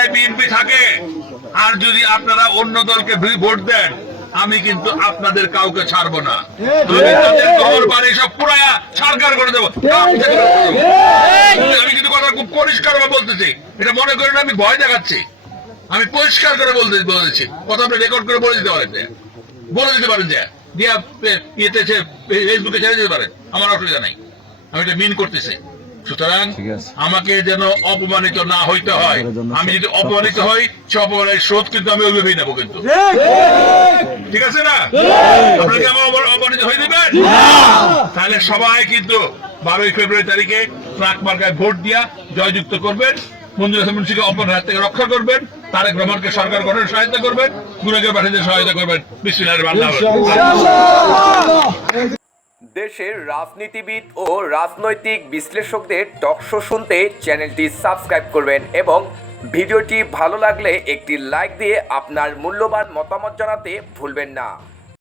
ক্ষমতায় বিএনপি থাকে আর যদি আপনারা অন্য দলকে ভোট দেন, আমি কিন্তু আপনাদের কাউকে ছাড়বো না। আমি তাদের ঘর বাড়ি সব পুরায়া সরকার করে দেবো। আমি কিন্তু কথা খুব পরিষ্কার ভাবে বলতেছি, এটা মনে করেন আমি ভয় দেখাচ্ছি। আমি পরিষ্কার করে বলেছি, কথা আপনি রেকর্ড করে বলে দিতে পারেন, যে দিয়া ইয়েতে ফেসবুকে ছেড়ে দিতে পারেন, আমার অসুবিধা নাই। আমি এটা মিন করতেছি। সুতরাং আমাকে যেন অপমানিত না হইতে হয়। আমি যদি অপমানিত হই, সে অপমানের শোধ কিন্তু আমি ওইভাবেই নেবো। কিন্তু ঠিক আছে না? আপনাকে আমার অপমানিত হয়ে দেবেন, তাহলে সবাই কিন্তু 12 ফেব্রুয়ারি তারিখে ট্রাক মার্কায় ভোট দিয়া জয়যুক্ত করবেন। মঞ্জুর হাসান মুন্সিকে অপমানের হাত থেকে রক্ষা করবেন, তারেক রহমানকে সরকার গঠনের সহায়তা করবেন, গুণাগার প্রার্থীদের সহায়তা করবেন। বিসমিল্লাহির রহমানির রহিম। দেশের রাজনীতিবিদ ও রাজনৈতিক বিশ্লেষকদের টকশো শুনতে চ্যানেলটি সাবস্ক্রাইব করবেন এবং ভিডিওটি ভালো লাগলে একটি লাইক দিয়ে আপনার মূল্যবান মতামত জানাতে ভুলবেন না।